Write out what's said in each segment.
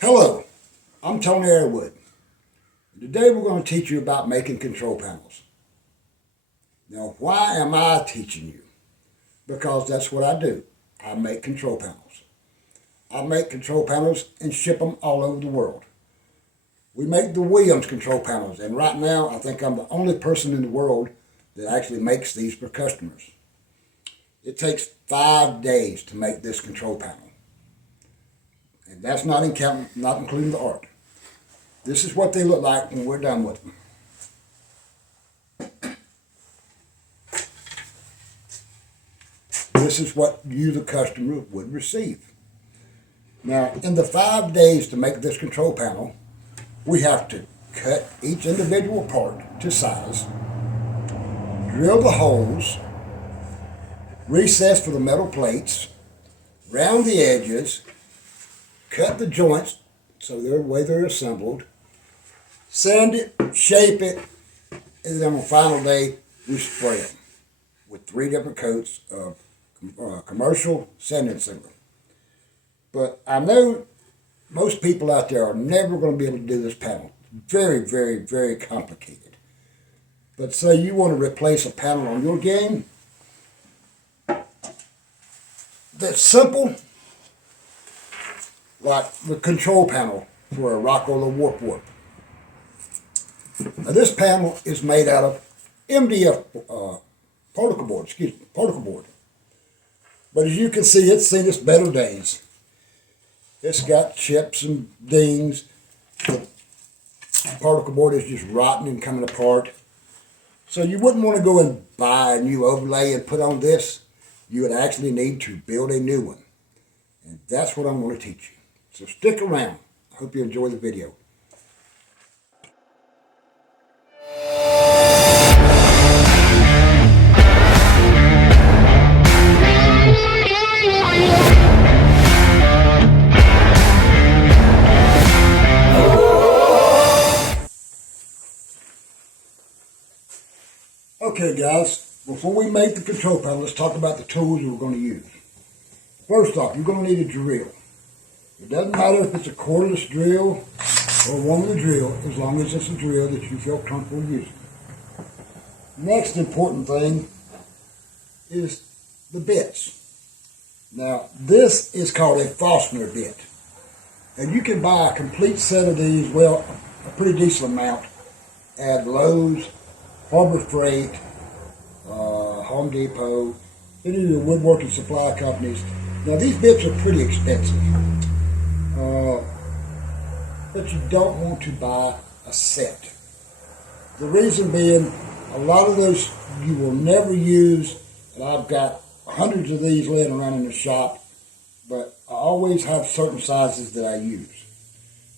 Hello, I'm Tony Airwood. Today we're going to teach you about making control panels. Now, why am I teaching you? Because that's what I do. I make control panels. I make control panels and ship them all over the world. We make the Williams control panels, and right now I think I'm the only person in the world that actually makes these for customers. It takes 5 days to make this control panel. And that's not including the art. This is what they look like when we're done with them. This is what you, the customer, would receive. Now, in the 5 days to make this control panel, we have to cut each individual part to size, drill the holes, recess for the metal plates, round the edges, cut the joints so they're the way they're assembled, sand it, shape it, and then on the final day we spray them with 3 different coats of commercial sanding sealer. But I know most people out there are never going to be able to do this panel. Very, very, very complicated. But say you want to replace a panel on your game that's simple, like the control panel for a Rockola Warp Warp. Now this panel is made out of MDF particle board. But as you can see, it's seen its better days. It's got chips and dings. The particle board is just rotten and coming apart. So you wouldn't want to go and buy a new overlay and put on this. You would actually need to build a new one. And that's what I'm going to teach you. So stick around. I hope you enjoy the video. Okay guys, before we make the control panel, let's talk about the tools we're going to use. First off, you're going to need a drill. It doesn't matter if it's a cordless drill or one with a drill, as long as it's a drill that you feel comfortable using. Next important thing is the bits. Now, this is called a Fastener bit. And you can buy a complete set of these, well, a pretty decent amount, at Lowe's, Harbor Freight, Home Depot, any of the woodworking supply companies. Now these bits are pretty expensive, but you don't want to buy a set. The reason being, a lot of those you will never use, and I've got hundreds of these laying around in the shop, but I always have certain sizes that I use.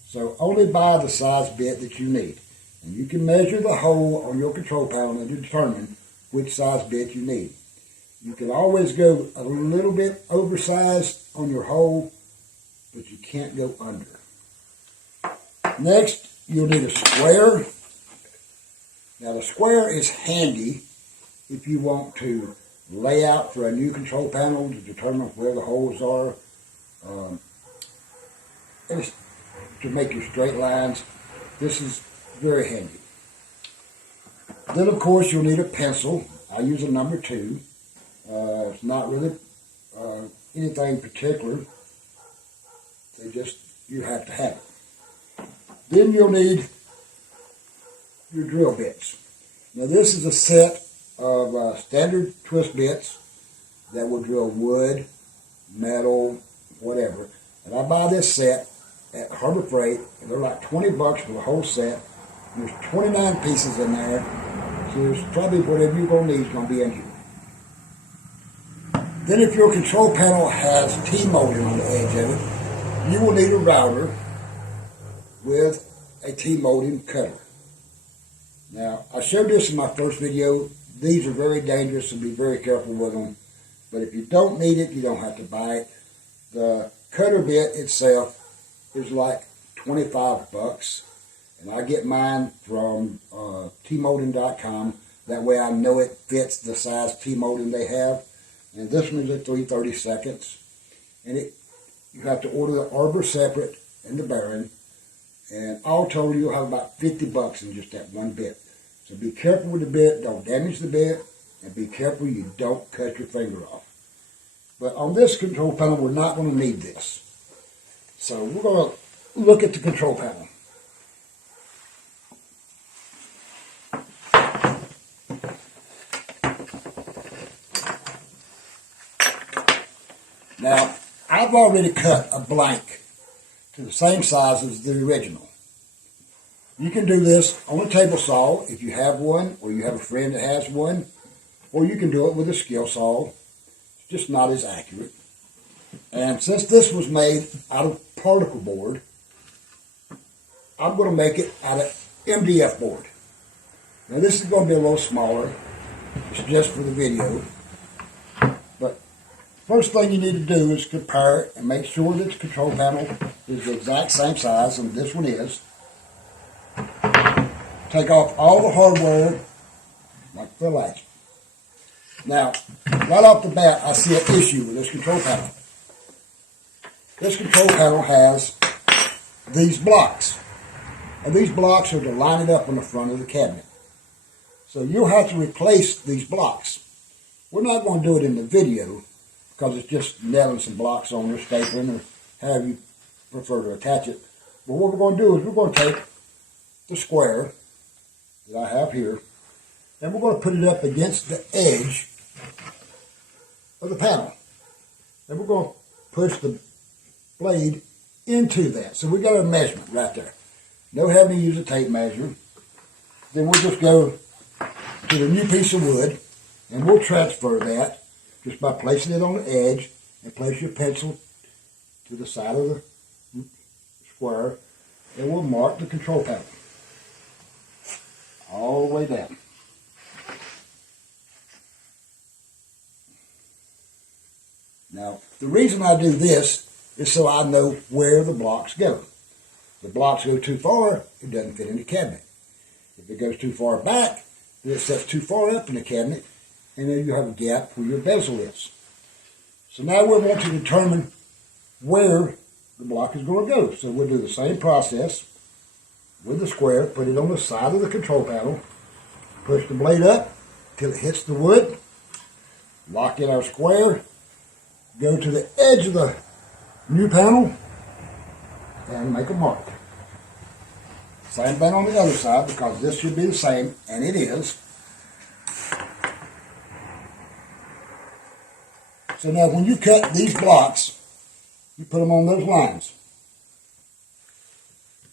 So only buy the size bit that you need. And you can measure the hole on your control panel and determine which size bit you need. You can always go a little bit oversized on your hole, but you can't go under. Next, you'll need a square. Now the square is handy if you want to lay out for a new control panel to determine where the holes are. And to make your straight lines. This is very handy. Then of course you'll need a pencil. I use a number 2. It's not really anything particular. You have to have it. Then you'll need your drill bits. Now this is a set of standard twist bits that will drill wood, metal, whatever. And I buy this set at Harbor Freight, and they're like $20 for the whole set. And there's 29 pieces in there, so there's probably whatever you're going to need is going to be in here. Then if your control panel has T-molding on the edge of it, you will need a router with a T-molding cutter. Now, I showed this in my first video. These are very dangerous, so be very careful with them. But if you don't need it, you don't have to buy it. The cutter bit itself is like $25. And I get mine from tmolding.com. That way I know it fits the size T-molding they have. And this one is at 3/32. And you have to order the arbor separate and the bearing, and all told you'll have about 50 bucks in just that one bit. So be careful with the bit, don't damage the bit, and be careful you don't cut your finger off. But on this control panel, we're not going to need this. So we're going to look at the control panel. Now, I've already cut a blank to the same size as the original. You can do this on a table saw if you have one, or you have a friend that has one, or you can do it with a skill saw. It's just not as accurate. And since this was made out of particle board, I'm going to make it out of MDF board. Now this is going to be a little smaller. It's just for the video. But first thing you need to do is compare it and make sure that the control panel is the exact same size, and this one is. Take off all the hardware, like the latch. Now, right off the bat, I see an issue with this control panel. This control panel has these blocks. And these blocks are to line it up on the front of the cabinet. So you'll have to replace these blocks. We're not going to do it in the video because it's just nailing some blocks on or stapling or however you prefer to attach it. But what we're going to do is we're going to take the square that I have here, and we're going to put it up against the edge of the panel. And we're going to push the blade into that. So we got a measurement right there. No having to use a tape measure. Then we'll just go to the new piece of wood, and we'll transfer that just by placing it on the edge, and place your pencil to the side of the square, and we'll mark the control panel all the way down. Now, the reason I do this is so I know where the blocks go. If the blocks go too far, it doesn't fit in the cabinet. If it goes too far back, then it sets too far up in the cabinet, and then you have a gap where your bezel is. So now we want to determine where the block is going to go. So we'll do the same process with the square, put it on the side of the control panel, push the blade up till it hits the wood, lock in our square, go to the edge of the new panel, and make a mark. Same thing on the other side, because this should be the same, and it is. So now when you cut these blocks, you put them on those lines.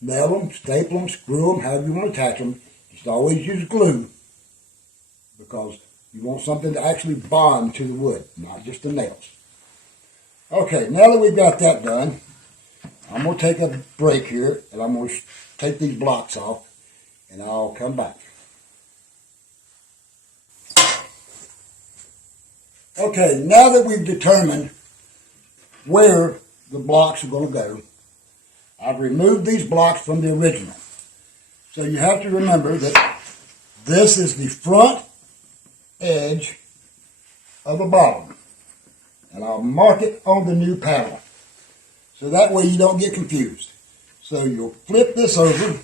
Nail them, staple them, screw them, however you want to attach them. Just always use glue, because you want something to actually bond to the wood, not just the nails. Okay, now that we've got that done, I'm going to take a break here, and I'm going to take these blocks off, and I'll come back. Okay, now that we've determined where the blocks are going to go, I've removed these blocks from the original. So you have to remember that this is the front edge of the bottom. And I'll mark it on the new panel. So that way you don't get confused. So you'll flip this over,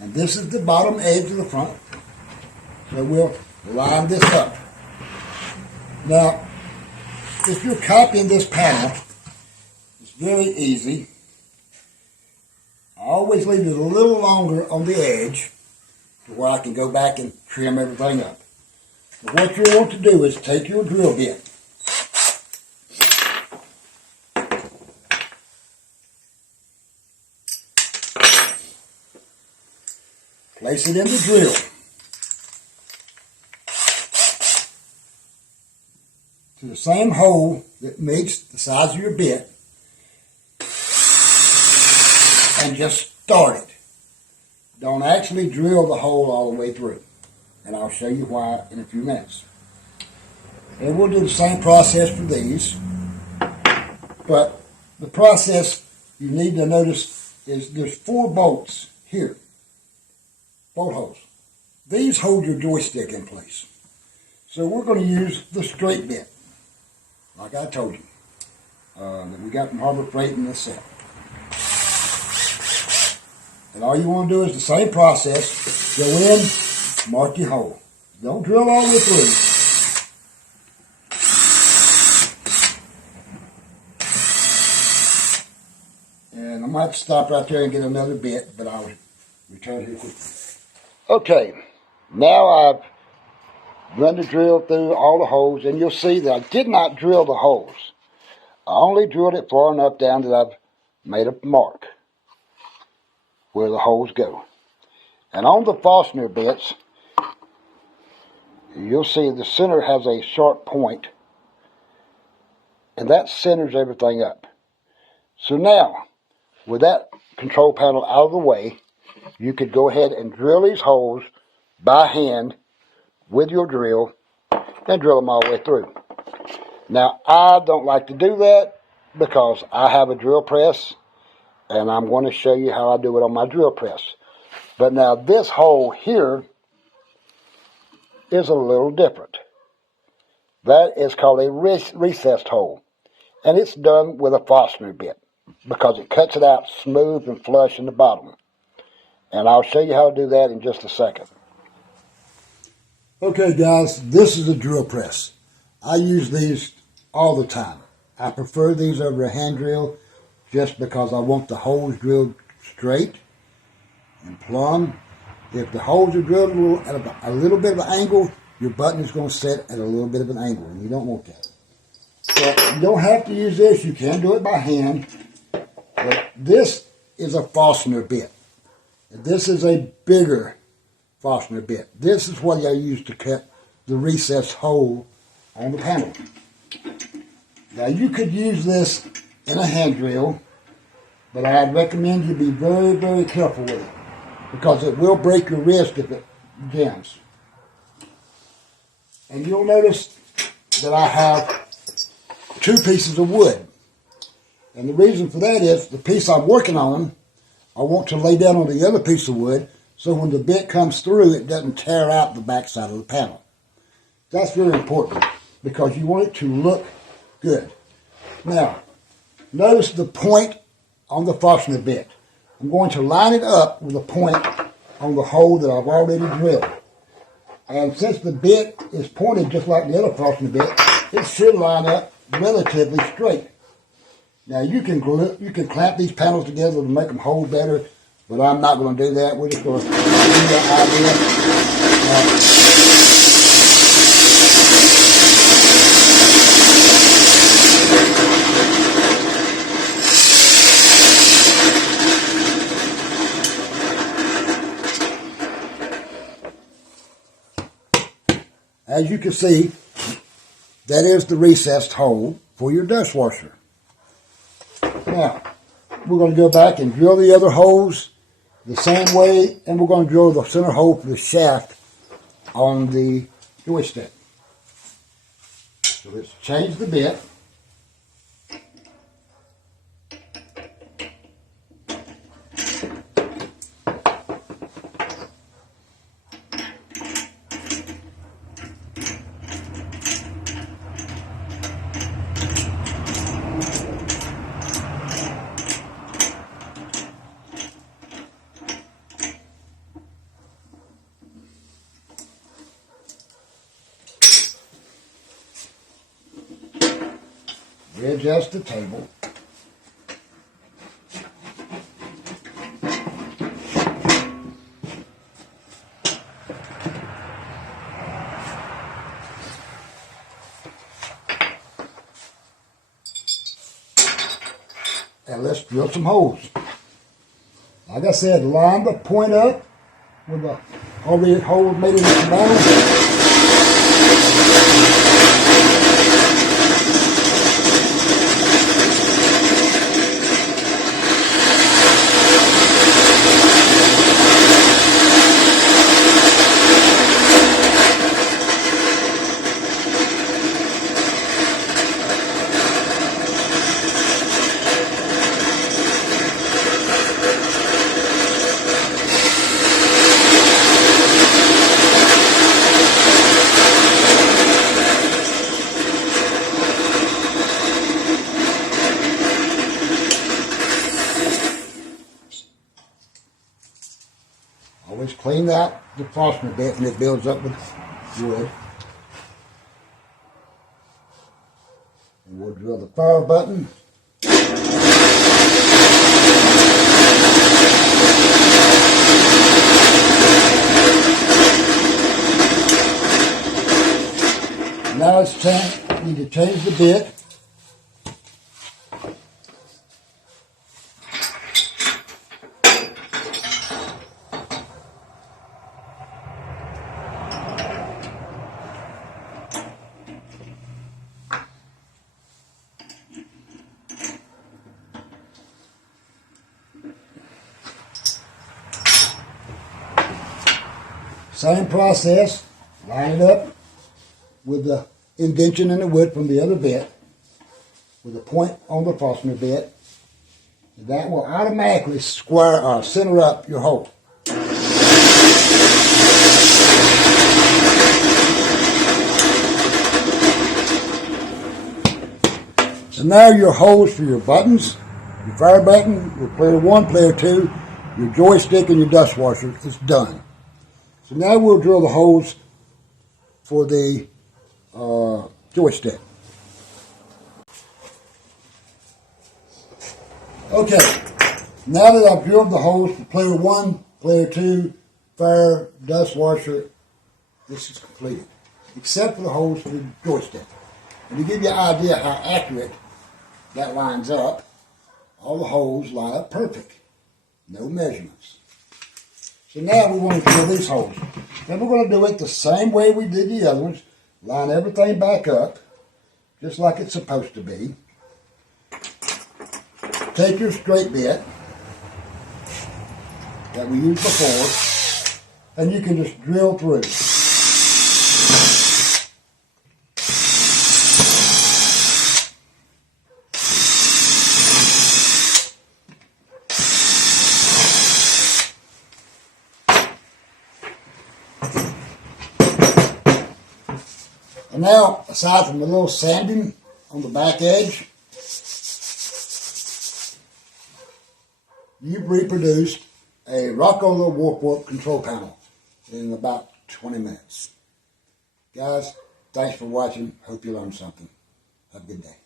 and this is the bottom edge of the front. So we'll line this up. Now, if you're copying this panel, it's very easy. I always leave it a little longer on the edge to where I can go back and trim everything up. But what you want to do is take your drill bit, place it in the drill. To the same hole that meets the size of your bit, and just start it. Don't actually drill the hole all the way through. And I'll show you why in a few minutes. And we'll do the same process for these. But the process you need to notice is there's 4 bolts here. Bolt holes. These hold your joystick in place. So we're going to use the straight bit, like I told you, that we got from Harbor Freight in this set. And all you want to do is the same process. Go in, mark your hole. Don't drill all the way through. And I might stop right there and get another bit, but I'll return here quickly. Okay, now I've run the drill through all the holes, and you'll see that I did not drill the holes. I only drilled it far enough down that I've made a mark where the holes go. And on the fastener bits, you'll see the center has a sharp point, and that centers everything up. So now, with that control panel out of the way, you could go ahead and drill these holes by hand with your drill and drill them all the way through. Now, I don't like to do that because I have a drill press, and I'm going to show you how I do it on my drill press. But now this hole here is a little different. That is called a recessed hole, and it's done with a fastener bit because it cuts it out smooth and flush in the bottom. And I'll show you how to do that in just a second. Okay guys, this is a drill press. I use these all the time. I prefer these over a hand drill just because I want the holes drilled straight and plumb. If the holes are drilled at a little bit of an angle, your button is going to set at a little bit of an angle, and you don't want that. So you don't have to use this. You can do it by hand. But this is a fastener bit. This is a bigger fastener bit. This is what I use to cut the recessed hole on the panel. Now you could use this in a hand drill, but I'd recommend you be very, very careful with it because it will break your wrist if it jams. And you'll notice that I have two pieces of wood. And the reason for that is the piece I'm working on, I want to lay down on the other piece of wood so when the bit comes through, it doesn't tear out the backside of the panel. That's very important because you want it to look good. Now, notice the point on the fastener bit. I'm going to line it up with a point on the hole that I've already drilled. And since the bit is pointed just like the other fastener bit, it should line up relatively straight. Now you can clamp these panels together to make them hold better, but I'm not going to do that. We're just going to do that idea. As you can see, that is the recessed hole for your dust washer. Now, we're going to go back and drill the other holes the same way, and we're going to drill the center hole for the shaft on the joystick. So let's change the bit. Readjust the table. And let's drill some holes. Like I said, line the point up with the already hole made in the bottom. Always clean out the fastener bit when it builds up with wood. And we'll drill the fire button. Now it's time, you need to change the bit. Same process, line it up with the indention in the wood from the other bit, with a point on the fastener bit, and that will automatically square or center up your hole. So now your holes for your buttons, your fire button, your player 1, player 2, your joystick, and your dust washer is done. So now we'll drill the holes for the joystick. Okay, now that I've drilled the holes for player 1, player 2, fire, dust washer, this is completed. Except for the holes for the joystick. And to give you an idea how accurate that lines up, all the holes line up perfect. No measurements. So now we want to drill these holes. Then we're going to do it the same way we did the other ones. Line everything back up, just like it's supposed to be. Take your straight bit that we used before, and you can just drill through. And now, aside from a little sanding on the back edge, you've reproduced a Rockola Warp Warp control panel in about 20 minutes. Guys, thanks for watching. Hope you learned something. Have a good day.